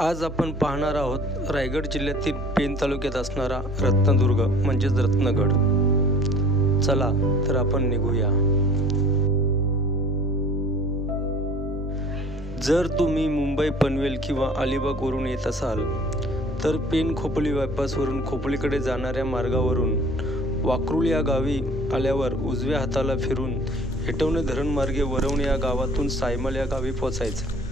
आज आपण पाहणार आहोत रायगड जिल्ह्यातील पेण तालुक्यात असणारा रत्नदुर्ग म्हणजेच रत्नगड। चला तर आपण निघूया। जर तुम्ही मुंबई पनवेल किंवा अलिबागवरून येत असाल तर पेण खोपोली बायपासवरून खोपोलीकडे जाणाऱ्या मार्गावरून वाकरुळ या गावी आल्यावर उजव्या हाताला फिरून हेटवणे धरण मार्गे वरवणे या गावातून सायमल या गावी पोहोचायचं।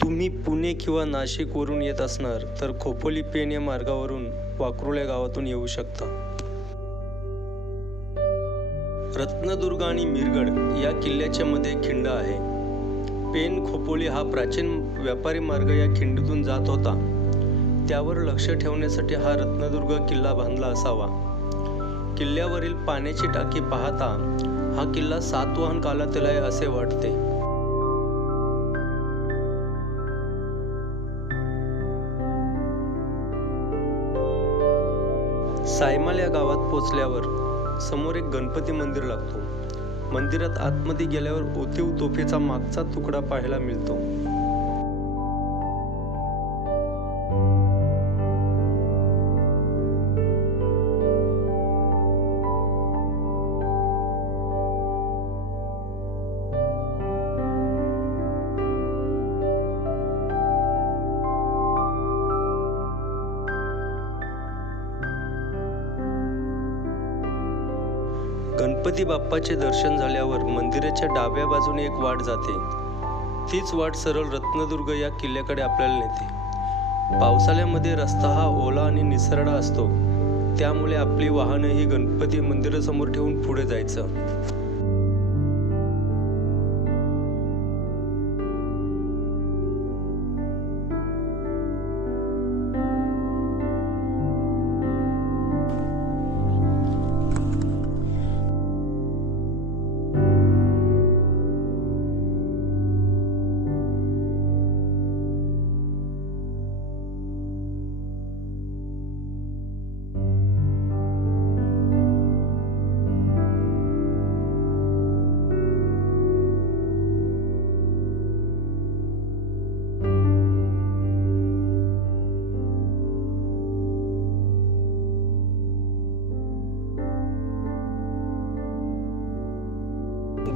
तुम्ही पुणे किंवा नाशिकवरून येत असणार तर खोपोली पेण या मार्गावरून वाकरुळ या गावातून येऊ शकता। रत्नदुर्ग आणि मिरगड या किल्ल्याच्या मध्ये खिंड आहे। पेण खोपोली हा प्राचीन व्यापारी मार्ग या खिंडीतून जात होता। त्यावर लक्ष ठेवण्यासाठी हा रत्नदुर्ग किल्ला बांधला असावा। किल्ल्यावरील पाण्याची टाकी पाहता हा किल्ला सातवाहन काळातील आहे असे वाटते। सायमल या गावात पोचल्यावर समोर एक गणपती मंदिर लागतो। मंदिरात आतमध्ये गेल्यावर ओतीव तोफेचा मागचा तुकडा पाहायला मिळतो। गणपती बाप्पाचे दर्शन झाल्यावर मंदिराच्या डाव्या बाजूने एक वाट जाते। तीच वाट सरळ रत्नदुर्ग या किल्ल्याकडे आपल्याला नेते। पावसाळ्यामध्ये रस्ता हा ओला आणि निसरडा असतो, त्यामुळे आपली वाहने ही गणपती मंदिरासमोर ठेवून पुढे जायचं।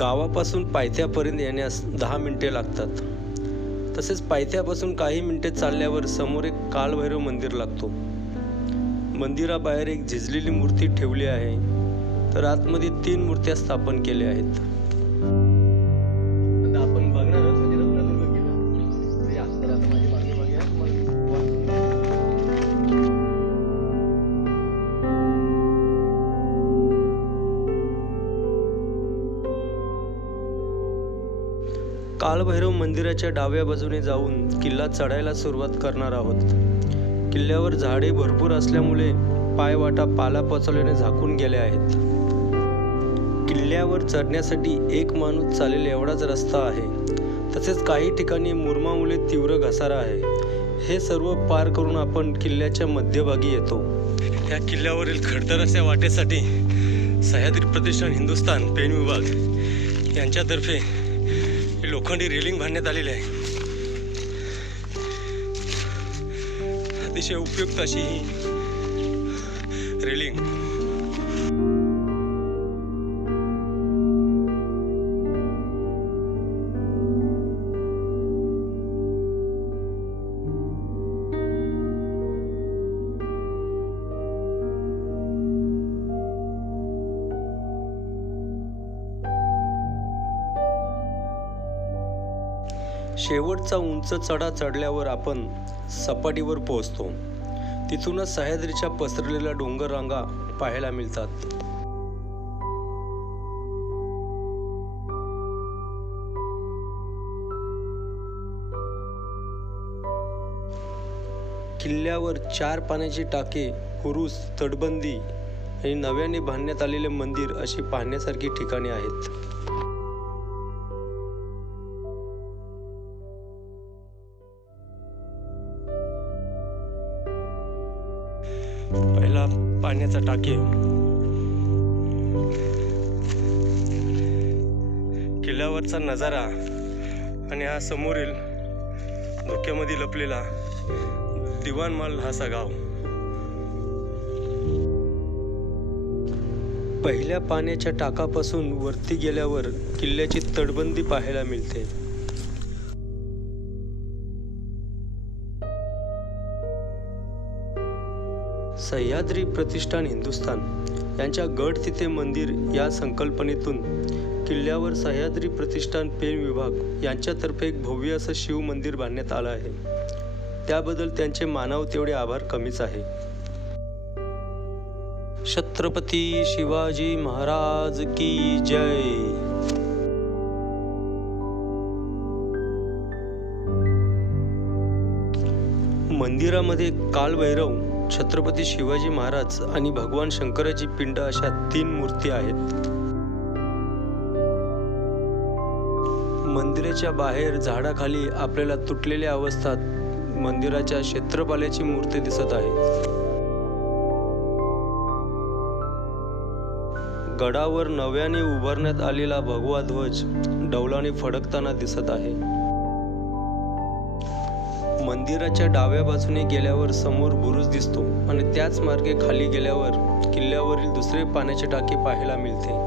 गावापासून पायथ्यापर्यंत येण्यास 10 मिनिटे लागतात। तसेच पायथ्यापासून काही मिनिटे चालल्यावर समोर एक कालभैरव मंदिर लागतो। मंदिराबाहेर एक झिजलेली मूर्ती ठेवली आहे, तर आतमध्ये 3 मूर्त्या स्थापन केल्या आहेत। आपण बघणार आहोत रत्नदुर्ग कालभैरव मंदिराच्या डाव्या बाजूने जाऊन किल्ला चढायला सुरुवात करणार आहोत। किल्ल्यावर झाडे भरपूर असल्यामुळे पायवाटा पाला पचवल्याने झाकून गेल्या आहेत। किल्ल्यावर चढण्यासाठी एक माणूस चालेल एवढाच रस्ता आहे। तसेच काही ठिकाणी मुरमामुळे तीव्र घसारा आहे। हे सर्व पार करून आपण किल्ल्याच्या मध्यभागी येतो। या किल्ल्यावरील खडतर अशा वाटेसाठी सह्याद्री प्रतिष्ठान हिंदुस्थान पेण विभाग यांच्यातर्फे लोखंडी रेलिंग बांधण्यात आलेली आहे। अतिशय उपयुक्त अशी ही रेलिंग। शेवटचा उंच चढा चढल्यावर आपण सपाटीवर पोहोचतो। तिथूनच सह्याद्रीच्या पसरलेल्या डोंगर रांगा पाहायला मिळतात। किल्ल्यावर 4 पाण्याची टाके, हुरूस, तटबंदी आणि नव्याने बांधण्यात आलेले मंदिर अशी पाहण्यासारखी ठिकाणे आहेत। पहिला पाण्याचा टाकी, किल्ल्यावरचा नजारा आणि हा समोरील धुक्यामध्ये लपलेला दिवाणमाल हासा गाव. पहिल्या पाण्याच्या टाकापासून वरती गेल्यावर किल्ल्याची तटबंदी पाहायला मिळते. सह्याद्री प्रतिष्ठान हिंदुस्थान यांच्या गड तिथे मंदिर या संकल्पनेतून किल्ल्यावर सह्याद्री प्रतिष्ठान पेण विभाग यांच्यातर्फे एक भव्य असं शिव मंदिर बांधण्यात आलं आहे. त्याबद्दल त्यांचे मानावे तेवढे आभार कमीच आहे. छत्रपती शिवाजी महाराज की जय. मंदिरामध्ये कालभैरव, छत्रपती शिवाजी महाराज आणि भगवान शंकराची पिंड अशा 3 मूर्ती आहेत. मंदिराच्या बाहेर झाडाखाली आपल्याला तुटलेल्या अवस्थेत मंदिराच्या क्षेत्रपालाची मूर्ती दिसत आहे. गडावर नव्याने उभारण्यात आलेला भगवा ध्वज डौलाने फडकताना दिसत आहे. मंदिराच्या डाव्या बाजूने गेल्यावर समोर बुरुज दिसतो आणि त्याच मार्गे खाली गेल्यावर किल्ल्यावरील दुसरे पाण्याचे टाके पाहायला मिळते.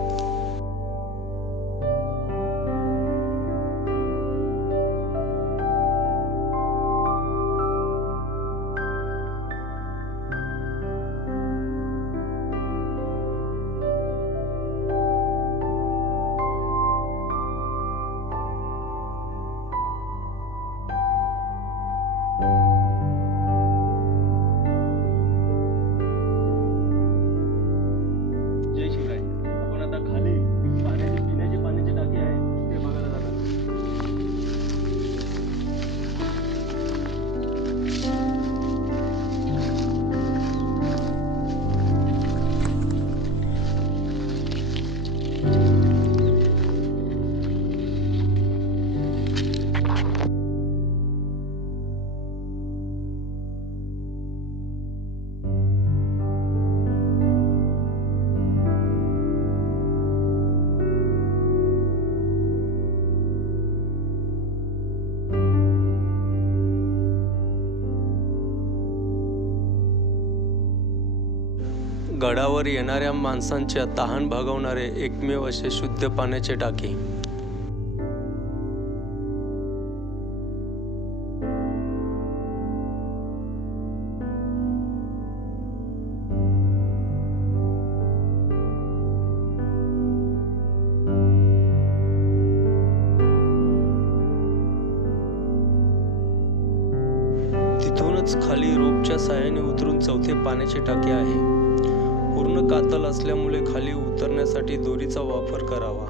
गडावर येणाऱ्या माणसांच्या तहान भागवणारे एकमेव असे शुद्ध पाण्याचे टाके. तिथूनच खाली रोपच्या साहाय्याने उतरून चौथे पाण्याचे टाके आहे. पूर्ण कातल असल्यामुळे खाली उतरण्यासाठी दोरीचा वापर करावा.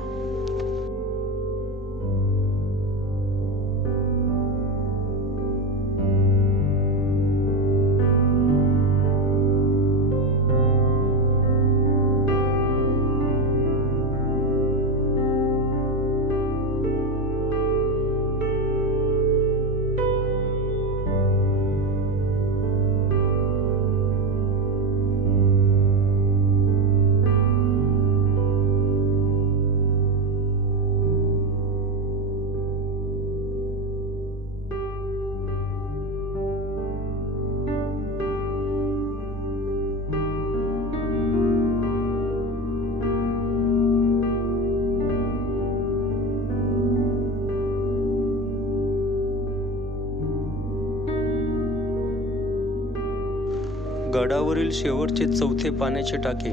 गडावरील शेवटचे चौथे पाण्याचे टाके.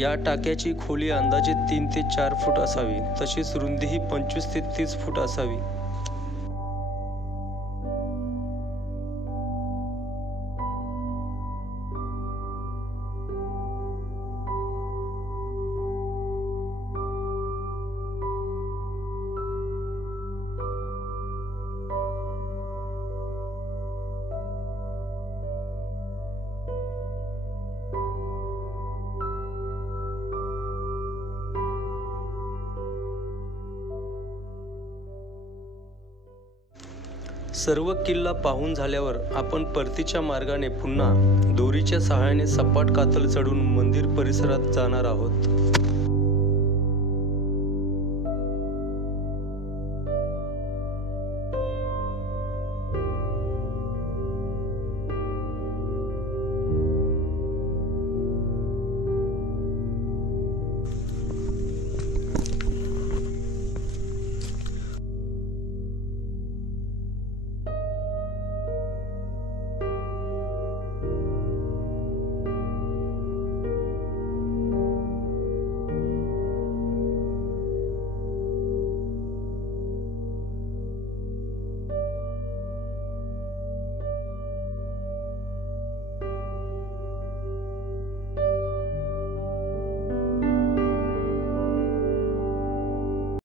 या टाक्याची खोली अंदाजे 3 ते 4 फूट असावी, तशीच रुंदीही 25 ते 30 फूट असावी. सर्व किल्ला पाहून झाल्यावर आपण परतीच्या मार्गाने पुन्हा दोरीच्या सहाय्याने सपाट कातल चढून मंदिर परिसरात जाणार आहोत.